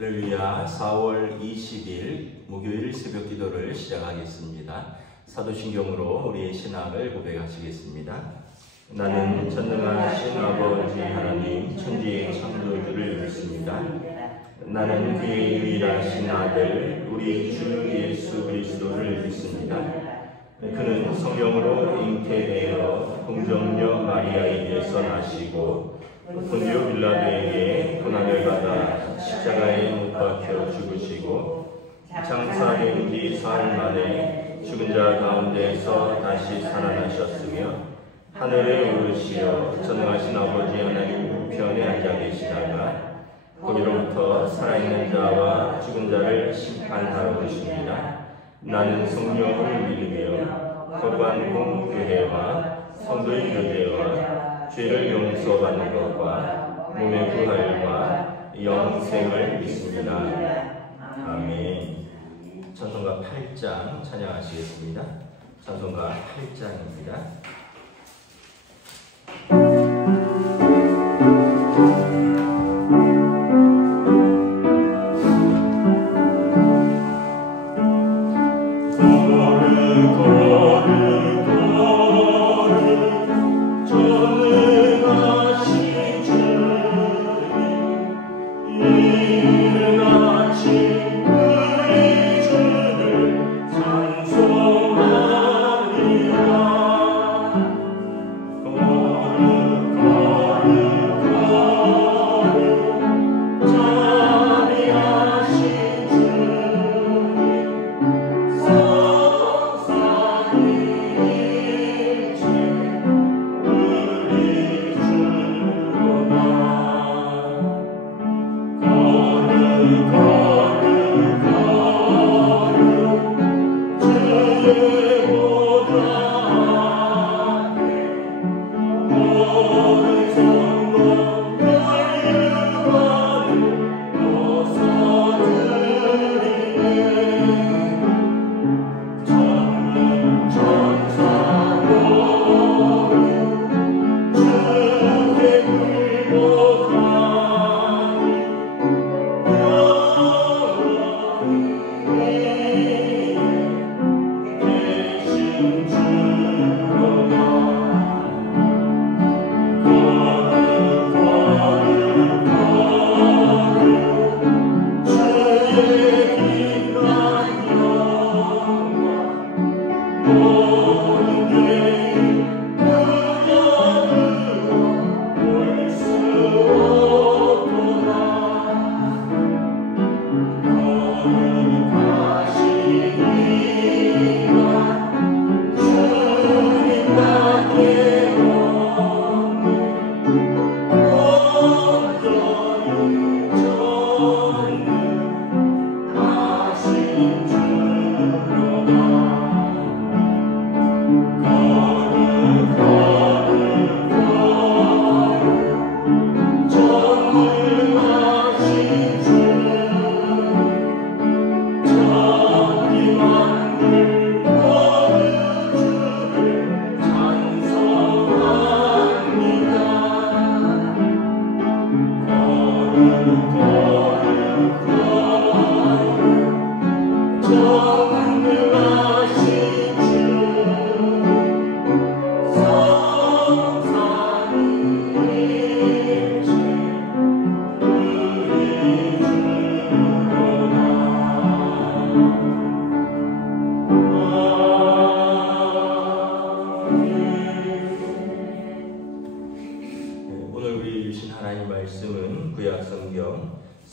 할렐루야. 4월 20일 목요일 새벽 기도를 시작하겠습니다. 사도신경으로 우리의 신앙을 고백하시겠습니다. 나는 전능하신 아버지 하나님 천지의 창조주를 믿습니다. 나는 그의 유일하신 아들 우리 주 예수 그리스도를 믿습니다. 그는 성령으로 잉태되어 동정녀 마리아에게서 나시고 본디오 빌라도에게 고난을 받아 십자가에 못 박혀 죽으시고 장사된 지 사흘 만에 죽은 자 가운데서 다시 살아나셨으며 하늘에 오르시어 전능하신 아버지 하나님 우편에 앉아 계시다가 거기로부터 살아있는 자와 죽은 자를 심판하러 오십니다. 나는 성령을 믿으며 거룩한 공교회와 성도의 교제와 죄를 용서받는 것과 몸의 부활과 영생을 믿습니다. 아멘. 찬송가 8장 찬양하시겠습니다. 찬송가 8장입니다.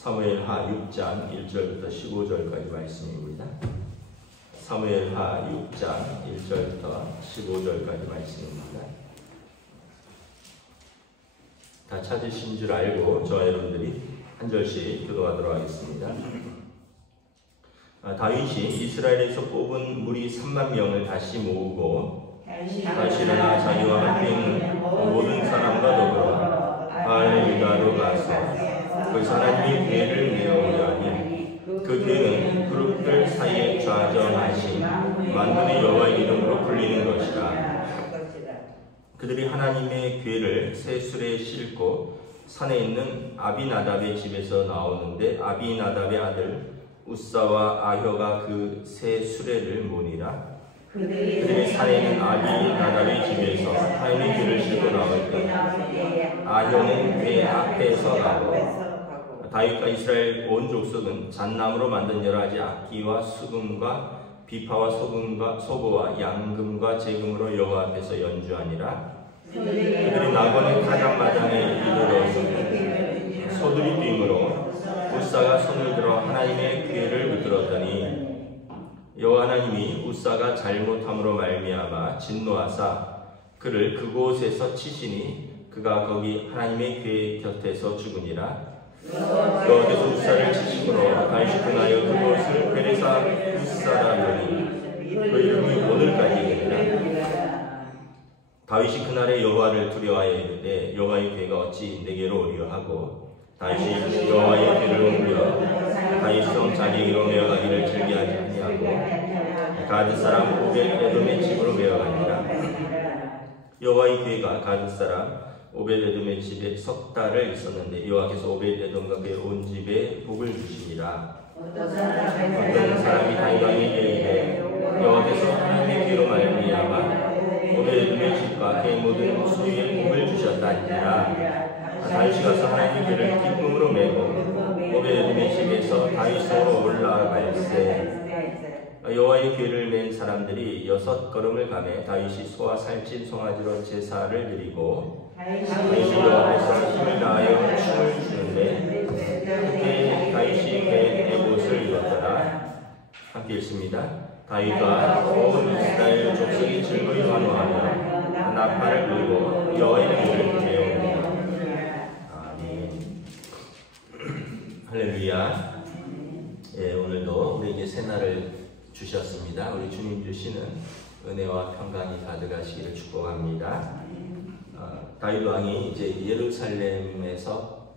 사무엘하 6장 1절부터 15절까지 말씀입니다. 사무엘하 6장 1절부터 15절까지 말씀입니다. 다 찾으신 줄 알고 저와 여러분들이 한 절씩 교도하도록 하겠습니다. 다윗이 이스라엘에서 뽑은 무리 3만 명을 다시 모으고 다시 일어나 자기와 함께 있는 모든 사람과 더불어 바알 유다로 가서 거기서 하나님의 괴를 메어오려 하니 그 괴는 그룹들 사이에 좌전하신 만군의 여호와의 이름으로 불리는 것이라. 그들이 하나님의 괴를 새 술에 싣고 산에 있는 아비나답의 집에서 나오는데 아비나답의 아들 우사와 아효가 그 세 수레를 모니라. 그들이 산에 있는 아비나답의 집에서 하나님의 귀를 싣고 나올 때 아효는 궤 앞에서 나고 다윗과 이스라엘 온 족속은 잣나무로 만든 여러 가지 악기와 수금과 비파와 소고와 양금과 제금으로 여호와 앞에서 연주하니라. 그들이 나곤의 타작마당에 이르러서 소들이 뛰므로 우사가 손을 들어 하나님의 궤를 붙들었더니 여호와 하나님이 우사가 잘못함으로 말미암아 진노하사 그를 그곳에서 치시니 그가 거기 하나님의 궤 곁에서 죽으니라. 여호와께서 우사를 치심으로 다윗이 그나여 그곳을 베레사 우사라 하니 그 이름이 오늘까지 이르니라. 다윗이 그날에 여호와를 두려워하여 이르되 여호와의 궤가 어찌 내게로 오리요 하고 다윗이 여호와의 궤를 옮겨 다윗성 자기에게로 메어가기를 즐겨하지 아니하고 가드 사람 오벳에돔의 집으로 메어가니라. 여호와의 궤가 가드 사람 오벳에돔의 집에 석 달을 있었는데 여호와께서 오벳에돔과 그의 온 집에 복을 주시니라. 어떤 사람이 다윗 왕에게 이르되 여호와께서 하나님의 궤로 말미암아 오벳에돔의 집과 그의 모든 소유에 복을 주셨다니라. 다윗이 가서 하나님의 궤를 기쁨으로 메고 오벳에돔의 집에서 다윗성으로 올라갈새 여호와의 궤를 맨 사람들이 6걸음을 가매 다윗이 소와 살찐 송아지로 제사를 드리고 다윗이 여호와께서 힘을 다하여 춤을 추는데 그때 다윗이 궤의 옷을 입었더라. 함께 읽습니다. 다윗과 온 이스라엘 족속이 즐거이 환호하며 나팔을 불고 여호와의 궤를 메우니라. 아멘. 할렐루야. 예, 오늘도 우리에게 새날을 주셨습니다. 우리 주님 주시는 은혜와 평강이 가득하시기를 축복합니다. 다윗 왕이 이제 예루살렘에서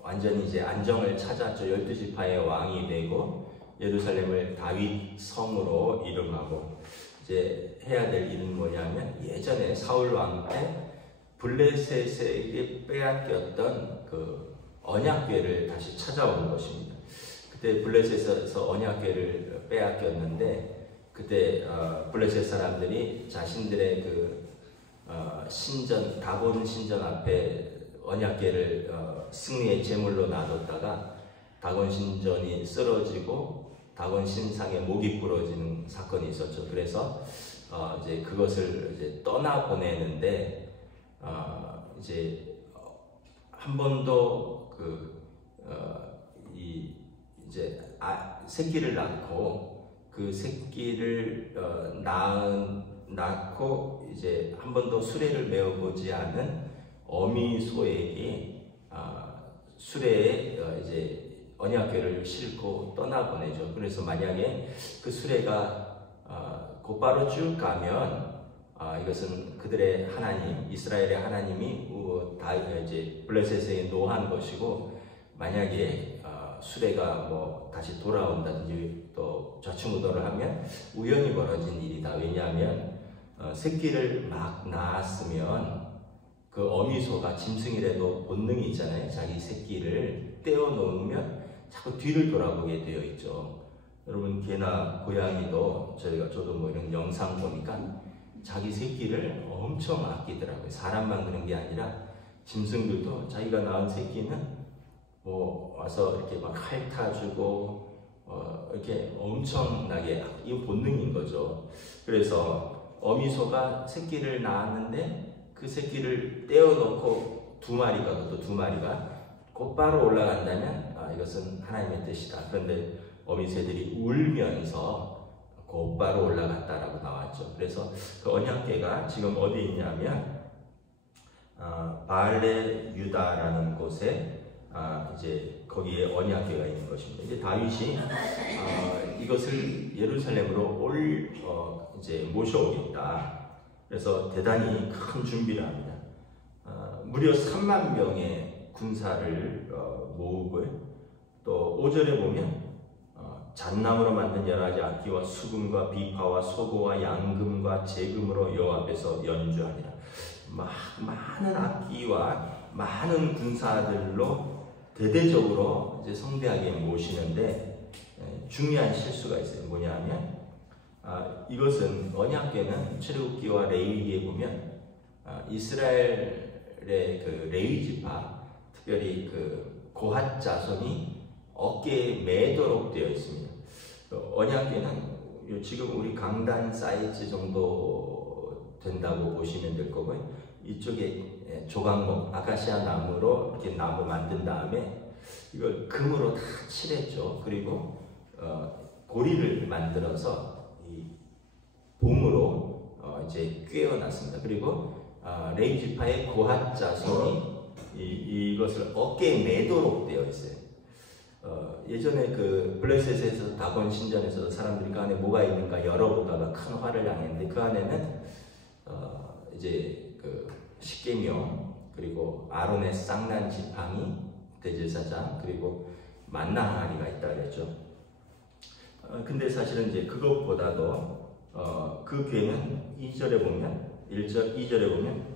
완전히 이제 안정을 찾았죠. 12지파의 왕이 되고 예루살렘을 다윗 성으로 이름하고 이제 해야 될 일은 뭐냐면 예전에 사울 왕 때 블레셋에게 빼앗겼던 그 언약궤를 다시 찾아온 것입니다. 그때 블레셋에서 언약궤를 빼앗겼는데 그때 블레셋 사람들이 자신들의 그 신전 다곤 신전 앞에 언약궤를 승리의 제물로 놔뒀다가 다곤 신전이 쓰러지고 다곤 신상에 목이 부러지는 사건이 있었죠. 그래서 이제 그것을 이제 떠나 보내는데 이제 한 번도 이제 새끼를 낳고 그 새끼를 낳고 이제 한 번도 수레를 메어보지 않은 어미소에게 수레에 이제 언약궤를 싣고 떠나보내죠. 그래서 만약에 그 수레가 곧바로 쭉 가면 이것은 그들의 하나님, 이스라엘의 하나님이 이제 블레셋에 노한 것이고, 만약에 수레가 뭐 다시 돌아온다든지 또 좌충우돌을 하면 우연히 벌어진 일이다. 왜냐하면 새끼를 막 낳았으면 그 어미소가 짐승이라도 본능이 있잖아요. 자기 새끼를 떼어놓으면 자꾸 뒤를 돌아보게 되어 있죠. 여러분, 개나 고양이도 저도 뭐 이런 영상 보니까 자기 새끼를 엄청 아끼더라고요. 사람만 그런 게 아니라 짐승들도 자기가 낳은 새끼는 뭐 와서 이렇게 막 핥아주고 이렇게 엄청나게, 이거 본능인 거죠. 그래서 어미소가 새끼를 낳았는데 그 새끼를 떼어놓고 두 마리가 곧바로 올라간다면 이것은 하나님의 뜻이다. 그런데 어미새들이 울면서 곧바로 올라갔다라고 나왔죠. 그래서 그 언약궤가 지금 어디 있냐면 바알레 유다라는 곳에 이제 거기에 언약궤가 있는 것입니다. 이제 다윗이 이것을 예루살렘으로 이제 모셔오겠다. 그래서 대단히 큰 준비를 합니다. 무려 3만 명의 군사를 모으고요. 또 5절에 보면 잣나무로 만든 여러 가지 악기와 수금과 비파와 소고와 양금과 제금으로 여호와 앞에서 연주하니라. 많은 악기와 많은 군사들로 대대적으로 이제 성대하게 모시는데 중요한 실수가 있어요. 뭐냐면 이것은 언약궤는 출애굽기와 레위기에 보면 이스라엘의 그 레위 지파, 특별히 그 고핫 자손이 어깨에 매도록 되어 있습니다. 언약궤는 지금 우리 강단 사이즈 정도 된다고 보시면 될 거고요. 이쪽에 조각목, 아카시아 나무로 이렇게 나무 만든 다음에 이걸 금으로 다 칠했죠. 그리고 고리를 만들어서 이 봄으로 이제 꿰어놨습니다. 그리고 레위 지파의 고핫 자손이 이것을 어깨에 매도록 되어 있어요. 예전에 그 블레셋에서 다곤 신전에서 사람들이 그 안에 뭐가 있는가 열어보다가 큰 화를 당했는데 그 안에는 이제 그 십계명, 그리고 아론의 쌍난 지팡이, 대제사장, 그리고 만나 항아리가 있다 그랬죠. 근데 사실은 이제 그것보다도 그 궤는 2절에 보면 2절에 보면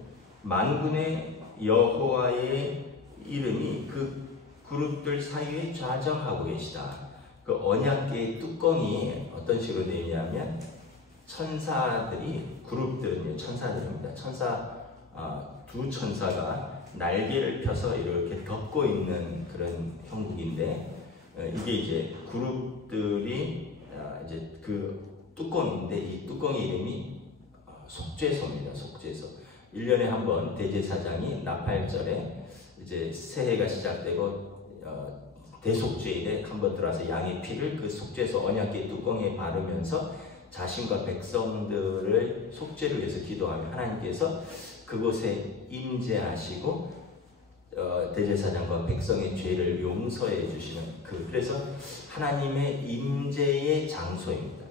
만군의 여호와의 이름이 그 그룹들 사이에 좌정하고 계시다. 그 언약궤의 뚜껑이 어떤 식으로 되어 있냐면 천사들이, 그룹들은요 천사들입니다. 두 천사가 날개를 펴서 이렇게 덮고 있는 그런 형국인데 이게 이제 그룹들이 이제 그 뚜껑인데 이 뚜껑의 이름이 속죄소입니다. 속죄소. 1년에 한 번 대제사장이 나팔절에 이제 새해가 시작되고 대속죄일에 한 번 들어와서 양의 피를 그 속죄소 언약궤 뚜껑에 바르면서 자신과 백성들을 속죄를 위해서 기도하며 하나님께서 그곳에 임재하시고 대제사장과 백성의 죄를 용서해 주시는 그래서 하나님의 임재의 장소입니다.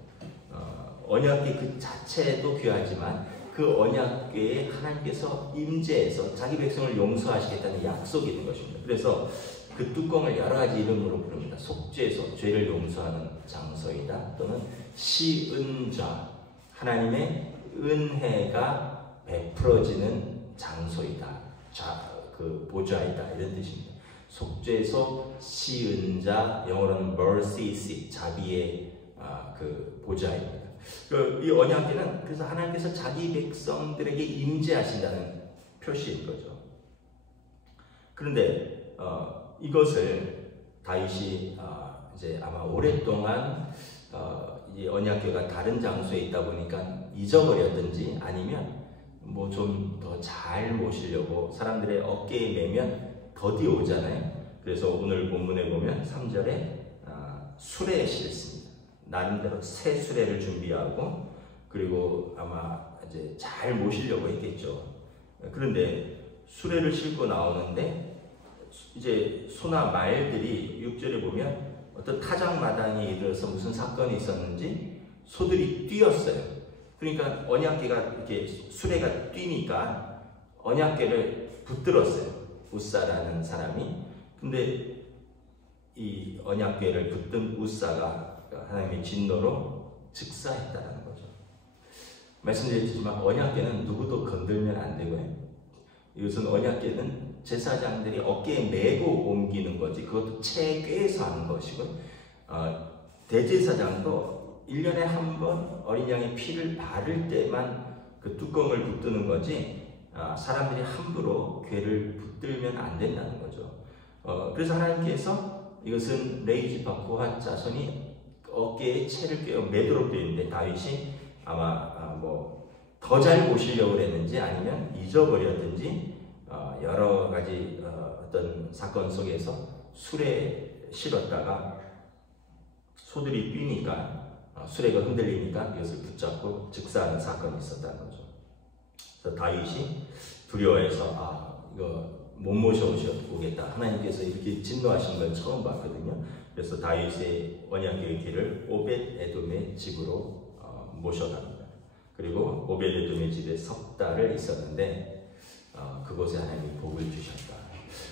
언약궤 그 자체도 귀하지만 그 언약궤에 하나님께서 임재해서 자기 백성을 용서하시겠다는 약속이 있는 것입니다. 그래서 그 뚜껑을 여러 가지 이름으로 부릅니다. 속죄소, 죄를 용서하는 장소이다. 또는 시은좌, 하나님의 은혜가 베풀어지는 장소이다. 그 보좌이다. 이런 뜻입니다. 속죄소, 시은좌, 영어로는 mercy seat, 자비의 그 보좌입니다. 이 언약궤는 그래서 하나님께서 자기 백성들에게 임재하신다는 표시인 거죠. 그런데 이것을 다윗이 이제 아마 오랫동안 이 언약궤가 다른 장소에 있다 보니까 잊어버렸든지 아니면 뭐 좀 더 잘 모시려고 사람들의 어깨에 매면 더디 오잖아요. 그래서 오늘 본문에 보면 3절에 수레에 실습니다. 나름대로 새 수레를 준비하고 그리고 아마 이제 잘 모시려고 했겠죠. 그런데 수레를 싣고 나오는데 이제 소나 말들이 6절에 보면 어떤 타작마당에 이르러서 무슨 사건이 있었는지 소들이 뛰었어요. 그러니까 언약궤가 이렇게 수레가 뛰니까 언약궤를 붙들었어요. 우사라는 사람이. 근데 이 언약궤를 붙든 우사가 하나님의 진노로 즉사했다는 거죠. 말씀드렸지만 언약궤는 누구도 건들면 안 되고요. 이것은 언약궤는 제사장들이 어깨에 메고 옮기는 거지 그것도 채 꿰서 하는 것이고 대제사장도 1년에 한 번 어린 양의 피를 바를 때만 그 뚜껑을 붙드는 거지 사람들이 함부로 궤를 붙들면 안 된다는 거죠. 그래서 하나님께서 이것은 레위 지파 고핫 자손이 어깨에 채를 꿰어 매도록 되어 있는데 다윗이 아마 뭐 더 잘 모시려고 그랬는지 아니면 잊어버렸든지 여러 가지 어떤 사건 속에서 수레에 실었다가 소들이 뛰니까 수레가 흔들리니까 이것을 붙잡고 즉사하는 사건이 있었다는 거죠. 그래서 다윗이 두려워해서 이거 못 모셔오겠다. 하나님께서 이렇게 진노하신 걸 처음 봤거든요. 그래서 다윗의 언약궤의 길을 오벳 에돔의 집으로 모셔갑니다. 그리고 오벳 에돔의 집에 석 달을 있었는데 그곳에 하나님이 복을 주셨다.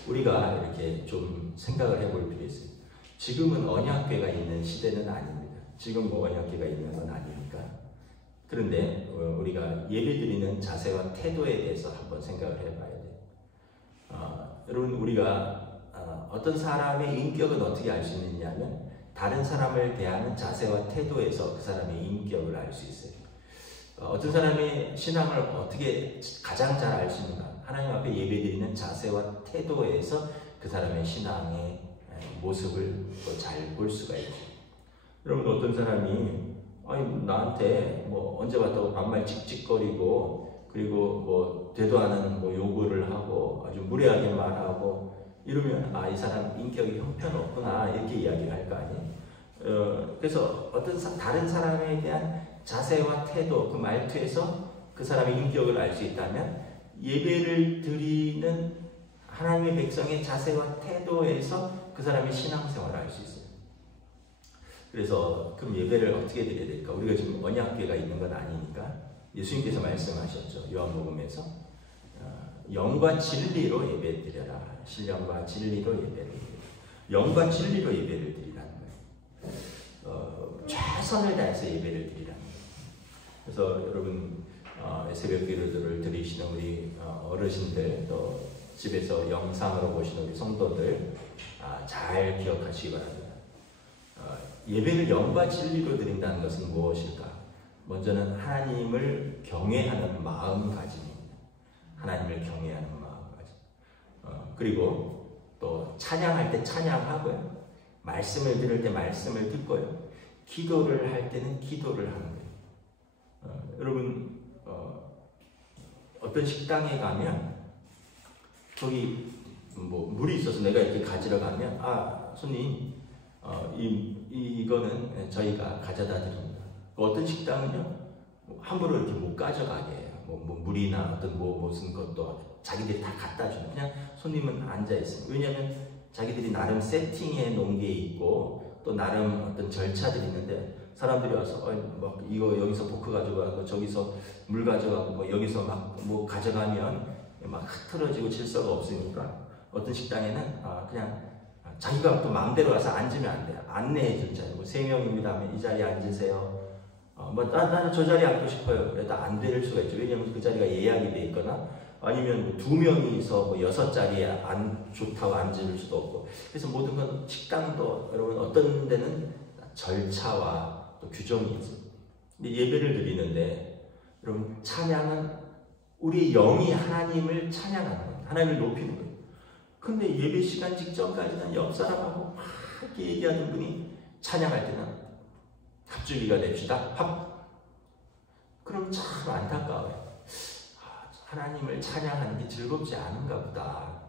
우리가 이렇게 좀 생각을 해볼 필요 있어요. 지금은 언약궤가 있는 시대는 아닙니다. 지금 뭐 언약궤가 있는 건 아니니까. 그런데 우리가 예배드리는 자세와 태도에 대해서 한번 생각을 해봐야 돼요. 여러분 우리가 어떤 사람의 인격은 어떻게 알 수 있느냐면 다른 사람을 대하는 자세와 태도에서 그 사람의 인격을 알 수 있어요. 어떤 사람의 신앙을 어떻게 가장 잘 알 수 있는가? 하나님 앞에 예배드리는 자세와 태도에서 그 사람의 신앙의 모습을 또 잘 볼 수가 있죠. 여러분 어떤 사람이 나한테 뭐 언제 봤다고 반말 찍찍거리고 그리고 뭐 되도 않은 뭐 요구를 하고 아주 무례하게 말하고 이러면 이 사람 인격이 형편없구나 이렇게 이야기를 할 거 아니에요. 그래서 어떤 다른 사람에 대한 자세와 태도, 그 말투에서 그 사람의 인격을 알 수 있다면 예배를 드리는 하나님의 백성의 자세와 태도에서 그 사람의 신앙생활을 알 수 있어요. 그래서 그럼 예배를 어떻게 드려야 될까? 우리가 지금 언약궤가 있는 건 아니니까 예수님께서 말씀하셨죠. 요한복음에서 영과 진리로 예배 드려라. 신령과 진리로 예배를 드려라. 영과 진리로 예배를 드리라는 거예요. 최선을 다해서 예배를 드리라는 거예요. 그래서 여러분 새벽 기도를 드리시는 우리 어르신들 또 집에서 영상으로 보시는 우리 성도들 잘 기억하시기 바랍니다. 예배를 영과 진리로 드린다는 것은 무엇일까? 먼저는 하나님을 경외하는 마음가짐입니다. 하나님을 경외하는 마음가짐. 그리고 또 찬양할 때 찬양하고요. 말씀을 들을 때 말씀을 듣고요. 기도를 할 때는 기도를 하는 거예요. 여러분 어떤 식당에 가면 거기 뭐 물이 있어서 내가 이렇게 가지러 가면 손님 이거는 저희가 가져다 드립니다. 어떤 식당은요 함부로 이렇게 못 가져가게 해요. 뭐 물이나 어떤 무슨 것도 자기들이 다 갖다 주는. 그냥 손님은 앉아 있어요. 왜냐하면 자기들이 나름 세팅해 놓은 게 있고 또 나름 어떤 절차들이 있는데 사람들이 와서 뭐 이거 여기서 포크 가져가고 저기서 물 가져가고 뭐 여기서 막 뭐 가져가면 막 흐트러지고 질서가 없으니까 어떤 식당에는 그냥 자기가 또 마음대로 와서 앉으면 안 돼요. 안내해 줄 자리. 뭐 3명입니다 하면 이 자리에 앉으세요. 나는 저 자리에 앉고 싶어요. 그래도 안 될 수가 있죠. 왜냐하면 그 자리가 예약이 돼 있거나 아니면 뭐 2명이서 뭐 6자리에 좋다고 앉을 수도 없고. 그래서 모든 건 식당도 여러분 어떤 데는 절차와 또 규정이 있어요. 근데 예배를 드리는데 여러분 찬양은 우리 영이 하나님을 찬양하는 거예요. 하나님을 높이는 거예요. 근데 예배 시간 직전까지는 옆 사람하고 막 이렇게 얘기하는 분이 찬양할 때는 합주기가 됩시다. 그럼 참 안타까워요. 하나님을 찬양하는 게 즐겁지 않은가 보다.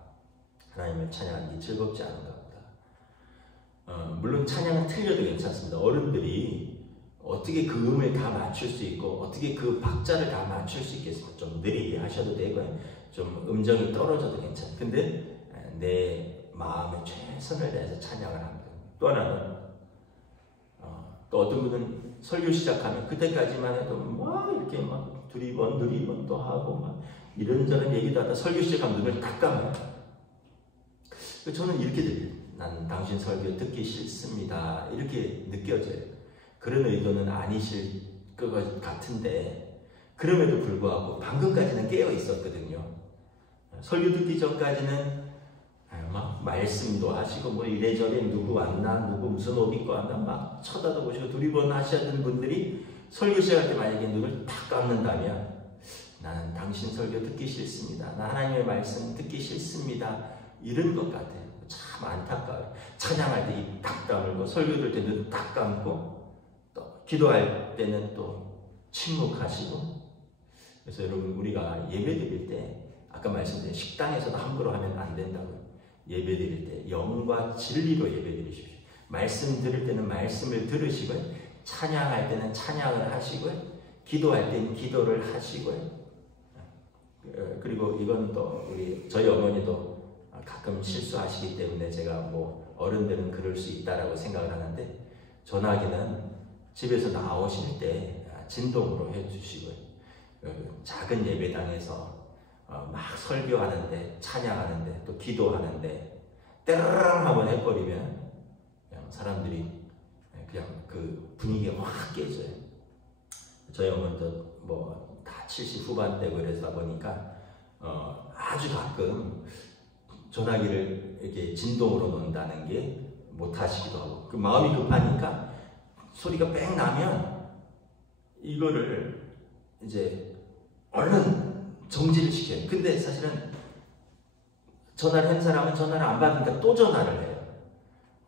하나님을 찬양하는 게 즐겁지 않은가 보다. 물론 찬양은 틀려도 괜찮습니다. 어른들이 어떻게 그 음을 다 맞출 수 있고 어떻게 그 박자를 다 맞출 수 있겠습니까? 좀 느리게 하셔도 되고요. 좀 음정이 떨어져도 괜찮아요. 근데 내 마음에 최선을 다해서 찬양을 합니다. 또 하나는 또 어떤 분은 설교 시작하면 그때까지만 해도 막 이렇게 막 두리번 또 하고 막 이런저런 얘기도 하다 설교 시작하면 눈을 딱 감아요. 저는 이렇게 들려요. 난 당신 설교 듣기 싫습니다. 이렇게 느껴져요. 그런 의도는 아니실 것 같은데 그럼에도 불구하고 방금까지는 깨어 있었거든요. 설교 듣기 전까지는 막 말씀도 하시고 뭐 이래저래 누구 왔나 누구 무슨 옷 입고 왔나 막 쳐다도 보시고 두리번 하시던 분들이 설교 시작할 때 만약에 눈을 탁 감는다면 나는 당신 설교 듣기 싫습니다. 나 하나님의 말씀 듣기 싫습니다. 이런 것 같아요. 참 안타까워요. 찬양할 때 입 딱 다물고 설교 들을 때 눈 딱 감고 또 기도할 때는 또 침묵하시고. 그래서 여러분 우리가 예배 드릴 때 아까 말씀드린 식당에서도 함부로 하면 안 된다고요. 예배 드릴 때 영과 진리로 예배 드리십시오. 말씀 들을 때는 말씀을 들으시고요. 찬양할 때는 찬양을 하시고요. 기도할 때는 기도를 하시고요. 그리고 이건 또 저희 어머니도 가끔 실수하시기 때문에 제가 뭐 어른들은 그럴 수 있다라고 생각을 하는데 전화기는 집에서 나오실 때 진동으로 해주시고요. 작은 예배당에서 막 설교하는데 찬양하는데 또 기도하는데 때르르 한번 해버리면 그냥 사람들이 그냥 그 분위기가 확 깨져요. 저희 어머니도 뭐 다 70 후반대고 이러다 보니까 아주 가끔 전화기를 이렇게 진동으로 놓는다는 게 못하시기도 하고, 그 마음이 급하니까 소리가 뺑 나면 이거를 이제 얼른 정지를 시켜요. 근데 사실은 전화를 한 사람은 전화를 안 받으니까 또 전화를 해요.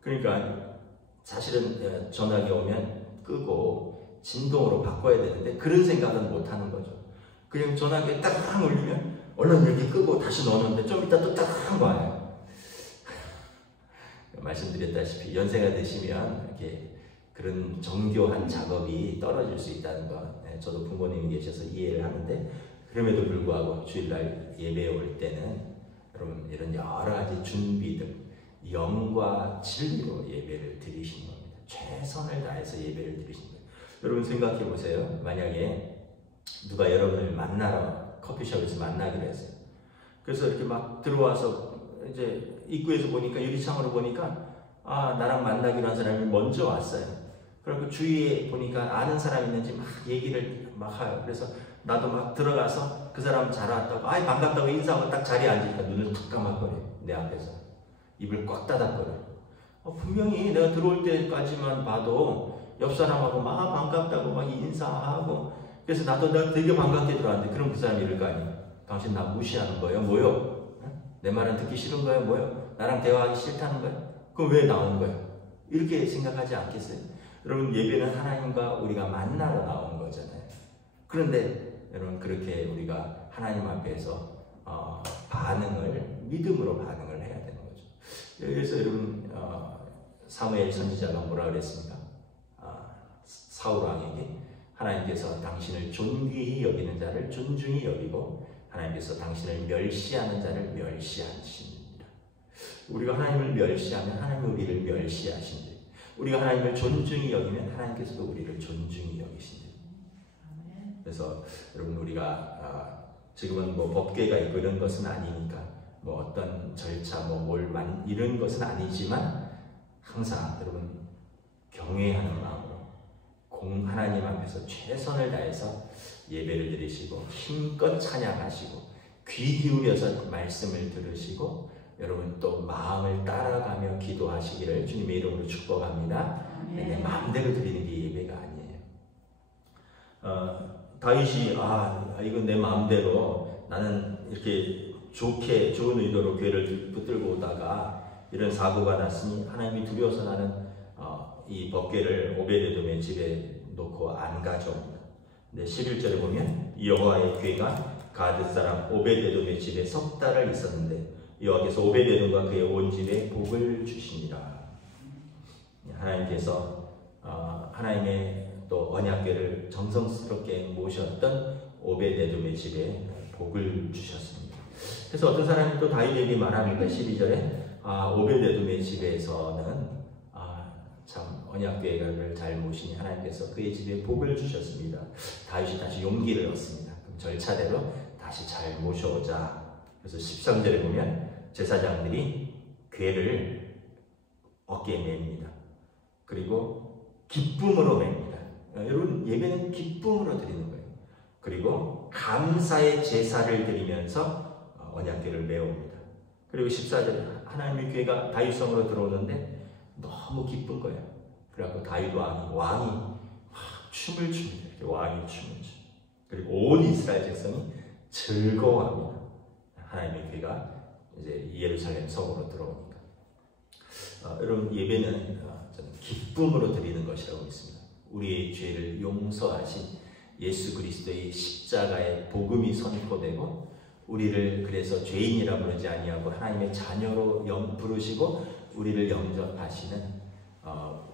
그러니까 사실은 전화기 오면 끄고 진동으로 바꿔야 되는데 그런 생각은 못 하는 거죠. 그냥 전화기에 딱 울리면 얼른 이렇게 끄고 다시 넣었는데 좀 이따 또 딱 와요. 말씀드렸다시피 연세가 드시면 이렇게 그런 정교한 작업이 떨어질 수 있다는 거, 저도 부모님이 계셔서 이해를 하는데, 그럼에도 불구하고 주일날 예배에 올 때는 여러분 이런 여러 가지 준비들, 영과 진리로 예배를 드리시는 겁니다. 최선을 다해서 예배를 드리시는 거예요. 여러분 생각해 보세요. 만약에 누가 여러분을 만나러 커피숍에서 만나기로 했어요. 그래서 이렇게 막 들어와서 이제 입구에서 보니까, 유리창으로 보니까 나랑 만나기로 한 사람이 먼저 왔어요. 그리고 주위에 보니까 아는 사람 있는지 막 얘기를 막 해요. 그래서 나도 막 들어가서 그 사람 잘 왔다고, 반갑다고 인사하고 딱 자리에 앉으니까 눈을 툭 감아버려요. 내 앞에서 입을 꽉 닫아버려요. 분명히 내가 들어올 때까지만 봐도 옆 사람하고 막 반갑다고 막 인사하고, 그래서 나도 되게 반갑게 들어왔는데, 그럼 그 사람이 이럴 거 아니에요. 당신 나 무시하는 거예요? 뭐요? 내 말은 듣기 싫은 거예요? 뭐요? 나랑 대화하기 싫다는 거예요? 그럼 왜 나온 거예요? 이렇게 생각하지 않겠어요? 여러분, 예배는 하나님과 우리가 만나러 나온 거잖아요. 그런데 여러분, 그렇게 우리가 하나님 앞에서 믿음으로 반응을 해야 되는 거죠. 그래서 여러분, 사무엘 선지자가 뭐라 그랬습니까? 사울 왕에게 하나님께서 당신을 존귀히 여기는 자를 존중히 여기고 하나님께서 당신을 멸시하는 자를 멸시하시니라. 우리가 하나님을 멸시하면 하나님이 우리를 멸시하신대. 우리가 하나님을 존중히 여기면 하나님께서도 우리를 존중히 여기신대. 그래서 여러분, 우리가 지금은 뭐 법궤가 있고 이런 것은 아니니까 뭐 어떤 절차 이런 것은 아니지만, 항상 여러분 경외하는 마음으로 하나님 앞에서 최선을 다해서 예배를 드리시고 힘껏 찬양하시고 귀 기울여서 말씀을 들으시고, 여러분 또 마음을 따라가며 기도하시기를 주님의 이름으로 축복합니다. 내 마음대로 드리는 게 예배가 아니에요. 다윗이 이건 내 마음대로, 나는 이렇게 좋은 의도로 괴를 붙들고 오다가 이런 사고가 났으니 하나님이 두려워서 나는 이 법궤를 오베데돔의 집에 놓고 안 가져옵니다. 근데 11절에 보면 여호와의 궤가 가드 사람 오베데돔의 집에 석 달을 있었는데 여호와께서 오베데돔과 그의 온 집에 복을 주시니라. 하나님께서 하나님의 또 언약궤를 정성스럽게 모셨던 오베데돔의 집에 복을 주셨습니다. 그래서 어떤 사람이 또 다윗에게 말합니다. 12절에 오베데돔의 집에서는 참 언약궤를 잘 모시니 하나님께서 그의 집에 복을 주셨습니다. 다윗이 다시 용기를 얻습니다. 그럼 절차대로 다시 잘 모셔오자. 그래서 13절에 보면 제사장들이 궤를 어깨에 맵니다. 그리고 기쁨으로 맵니다. 여러분, 예배는 기쁨으로 드리는 거예요. 그리고 감사의 제사를 드리면서 언약궤를 메웁니다. 그리고 14절에 하나님의 궤가 다윗성으로 들어오는데 너무 기쁜 거예요. 그래갖고 다윗 왕이 춤을 춥니다. 이렇게 왕이 춤을 춥니다. 그리고 온 이스라엘 백성이 즐거워합니다. 하나님의 궤가 이제 예루살렘 성으로 들어오니까. 여러분, 예배는 저는 기쁨으로 드리는 것이라고 믿습니다. 우리의 죄를 용서하신 예수 그리스도의 십자가의 복음이 선포되고, 우리를 그래서 죄인이라 부르지 아니하고 하나님의 자녀로 부르시고 우리를 영접하시는,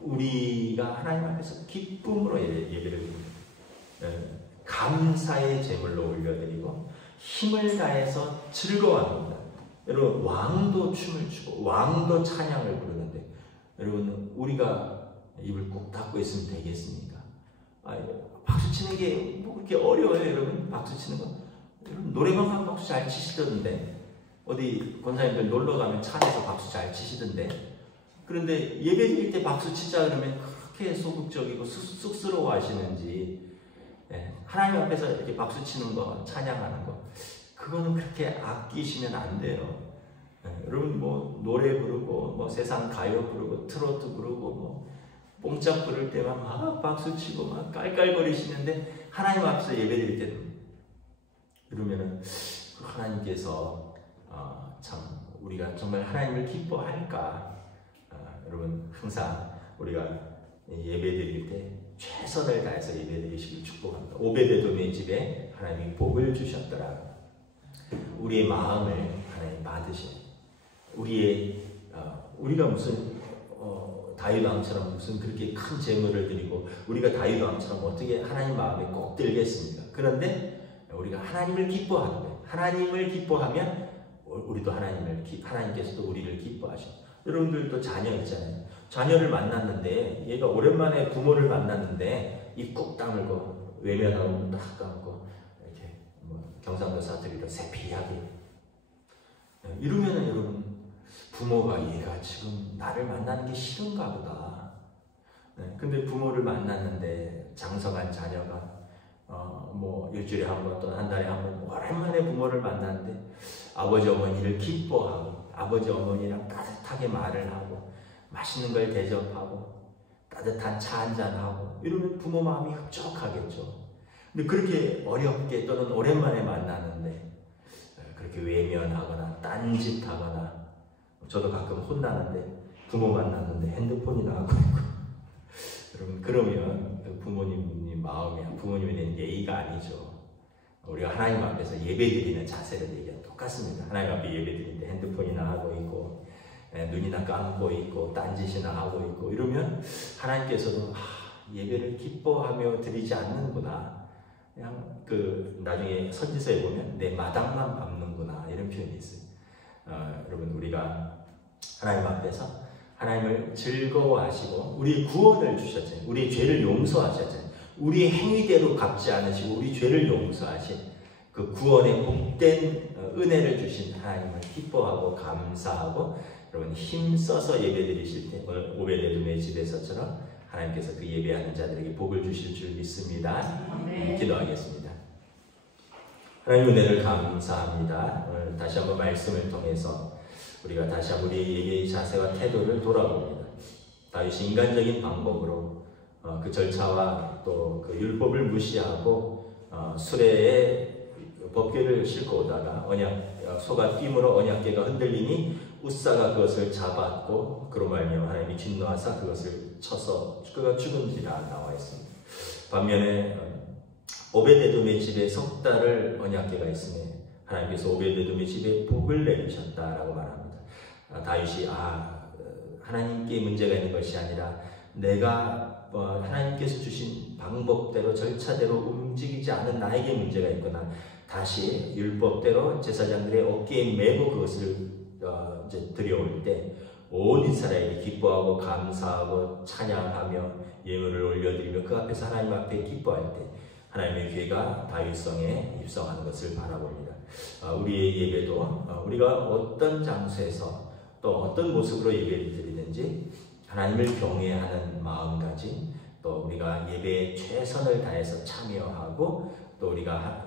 우리가 하나님 앞에서 기쁨으로 예배를 드립니다. 감사의 제물로 올려드리고 힘을 다해서 즐거워합니다. 여러분, 왕도 춤을 추고 왕도 찬양을 부르는데, 여러분, 우리가 입을 꾹 닫고 있으면 되겠습니까? 박수 치는 게 뭐 그렇게 어려워요, 여러분? 박수 치는 거. 여러분, 노래방 가면 박수 잘 치시던데, 어디 권사님들 놀러 가면 차 안에서 박수 잘 치시던데, 그런데 예배 드릴 때 박수 치자 그러면 그렇게 소극적이고 쑥스러워 하시는지, 하나님 앞에서 이렇게 박수 치는 거, 찬양하는 거, 그거는 그렇게 아끼시면 안 돼요. 여러분 뭐 노래 부르고 뭐 세상 가요 부르고 트로트 부르고 뭐 뽕짝 부를 때만 막 박수 치고 막 깔깔거리시는데 하나님 앞에서 예배드릴 때는 그러면은 하나님께서 참 우리가 정말 하나님을 기뻐할까? 여러분 항상 우리가 예배드릴 때 최선을 다해서 예배드리시길 축복합니다. 오베데돔의 집에 하나님이 복을 주셨더라. 우리의 마음을 하나님 받으신 우리가 무슨 다윗 왕처럼 무슨 그렇게 큰 재물을 드리고 우리가 다윗 왕처럼 어떻게 하나님 마음에 꼭 들겠습니까? 그런데 우리가 하나님을 기뻐하는 거예요. 하나님을 기뻐하면 우리도 하나님께서도 우리를 기뻐하셔. 여러분들도 자녀 있잖아요. 자녀를 만났는데 얘가 오랜만에 부모를 만났는데 입 꾹 다물고 외면하고 딱 감고 이렇게 경상도 사투리로 세피하게 이러면은 여러분 부모가 얘가 지금 나를 만나는 게 싫은가 보다. 근데 부모를 만났는데 장성한 자녀가 뭐 일주일에 한 번 또는 한 달에 한 번 오랜만에 부모를 만났는데 아버지 어머니를 기뻐하고 아버지 어머니랑 따뜻하게 말을 하고 맛있는 걸 대접하고 따뜻한 차 한잔하고 이러면 부모 마음이 흡족하겠죠. 근데 그렇게 어렵게 또는 오랜만에 만나는데 그렇게 외면하거나 딴짓하거나 저도 가끔 혼나는데 부모 만났는데 핸드폰이나 하고 있고 여러분 그러면 부모님 마음이 부모님에 대한 예의가 아니죠. 우리가 하나님 앞에서 예배드리는 자세를 얘기하면 똑같습니다. 하나님 앞에 예배드리는데 핸드폰이나 하고 있고 눈이나 감고 있고 딴짓이나 하고 있고 이러면 하나님께서도 예배를 기뻐하며 드리지 않는구나. 그냥 나중에 선지서에 보면 내 마당만 밟는구나 이런 표현이 있어요. 여러분 우리가 하나님 앞에서 하나님을 즐거워하시고 우리 구원을 주셨잖아요. 우리의 죄를 용서하셨잖아요. 우리의 행위대로 갚지 않으시고 우리 죄를 용서하신 그 구원의 복된 은혜를 주신 하나님을 기뻐하고 감사하고 여러분 힘써서 예배드리실 때 오늘 오베데돔의 집에서처럼 하나님께서 그 예배하는 자들에게 복을 주실 줄 믿습니다. 기도하겠습니다. 하나님 은혜를 감사합니다. 오늘 다시 한번 말씀을 통해서 우리가 다시 한번 우리의 예배의 자세와 태도를 돌아봅니다. 다윗이 인간적인 방법으로 그 절차와 또 그 율법을 무시하고 수레에 법궤를 싣고 오다가 소가 뛰므로 언약궤가 흔들리니 웃사가 그것을 잡았고 그로 말미암아 하나님이 진노하사 그것을 쳐서 그가 죽은지라 나와 있습니다. 반면에 오베데돔의 집에 석 달을 언약궤가 있으며 하나님께서 오베데돔의 집에 복을 내리셨다라고 말합니다. 다윗이 하나님께 문제가 있는 것이 아니라 내가 하나님께서 주신 방법대로 절차대로 움직이지 않은 나에게 문제가 있구나. 다시 율법대로 제사장들의 어깨에 메고 그것을 이제 드려올 때 온 이스라엘이 기뻐하고 감사하고 찬양하며 예물을 올려드리며 그 앞에서 하나님 앞에 기뻐할 때 하나님의 괴가 다윗성에 입성하는 것을 바라봅니다. 우리의 예배도 우리가 어떤 장소에서 또 어떤 모습으로 예배를 드리든지 하나님을 경외하는 마음가짐, 또 우리가 예배에 최선을 다해서 참여하고 또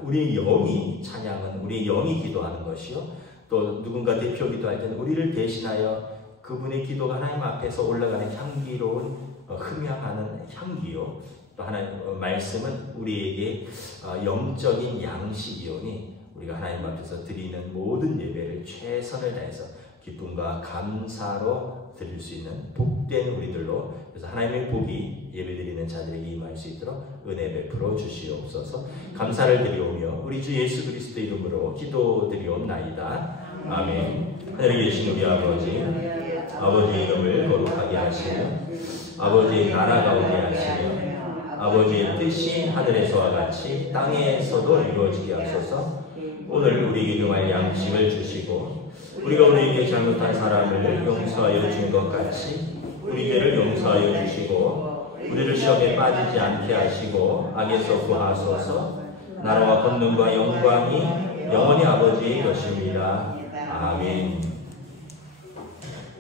우리 영이 찬양은 우리 영이 기도하는 것이요 또 누군가 대표 기도할 때는 우리를 대신하여 그분의 기도가 하나님 앞에서 올라가는 향기로운 흠향하는 향기요 또 하나님 말씀은 우리에게 영적인 양식이오니 우리가 하나님 앞에서 드리는 모든 예배를 최선을 다해서 기쁨과 감사로 드릴 수 있는 복된 우리들로 그래서 하나님의 복이 예배드리는 자들에게 임할 수 있도록 은혜 베풀어 주시옵소서. 감사를 드리오며 우리 주 예수 그리스도 이름으로 기도드리옵나이다. 아멘. 하늘에 계신 우리 아버지의 이름을 거룩하게 하시며 아버지의 나라가 오게 하시며 아버지의 뜻이 하늘에서와 같이 땅에서도 이루어지게 하소서. 오늘 우리에게 용할 양식을 주시고 우리가 우리에게 잘못한 사람을 용서하여 준 것 같이 우리 죄를 용서하여 주시고 우리를 시험에 빠지지 않게 하시고 악에서 구하소서. 나라와 권능과 영광이 영원히 아버지의 것입니다. 아멘.